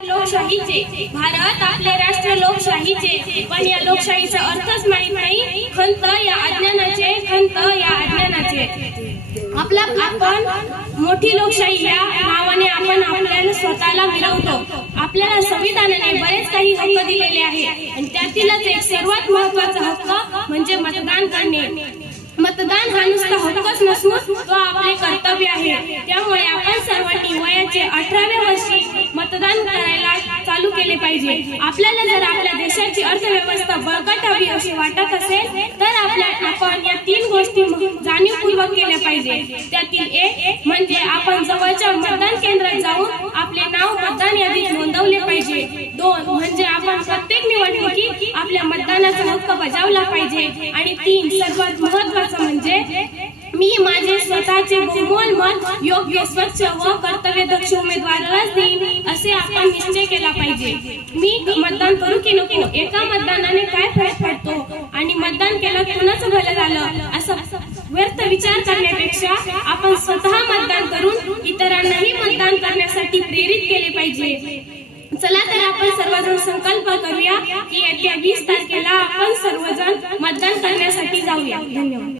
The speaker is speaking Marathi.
लोकशाहीचे भारत आपले राष्ट्र लोकशाहीचे, पण या लोकशाहीचा अर्थच माहित नाही. खंत या अज्ञानाचे आपण मोठी लोकशाही या नावाने आपण आपल्याला स्वतःला मिरवतो. आपल्याला संविधानाने बरेच काही हक्क दिलेले आहे आणि त्यातीलच एक सर्वात महत्त्वाचा हक्क म्हणजे मतदान करणे. मतदान हा नुसता हक्कच नसून तो आपले कर्तव्य आहे. त्यामुळे आपण सर्वांनी वयाचे 18व्या वर्षी मतदान करायला चालू केले पाहिजे. आपल्याला जर आपल्या देशाची अर्थव्यवस्था बळकट हवी अशी वाटत असेल तर आपण या 3 गोष्टी जाणीवपूर्वक केल्या पाहिजे. त्यातील एक म्हणजे आपण जवळच्या मतदान केंद्रात जाऊन आपले नाव मतदान यादीत नोंदवले पाहिजे. 2 म्हणजे आपण प्रत्येक निवडणुकीत आपल्या मतदानाचा हक्क बजावला पाहिजे. आणि 3 सर्वात महत्त्वाचं म्हणजे मी माझे स्वतःचे बहुमोल मत योग्य, स्वच्छ व कर्तव्यदक्ष उमेदवारालाच देईन असे आपण निश्चय केला पाहिजे. मी मतदान करू की नको, एका मतदानाने काय फरक पडतो आणि मतदान केलं कुणाचं भलं झालं असं व्यर्थ विचार करण्यापेक्षा आपण स्वतः मतदान करून इतरांनाही मतदान करण्यासाठी प्रेरित केले पाहिजे. चला तर आपण सर्वजण संकल्प करूया की येत्या 20 तारखेला आपण सर्वजण मतदान करण्यासाठी जाऊया. धन्यवाद.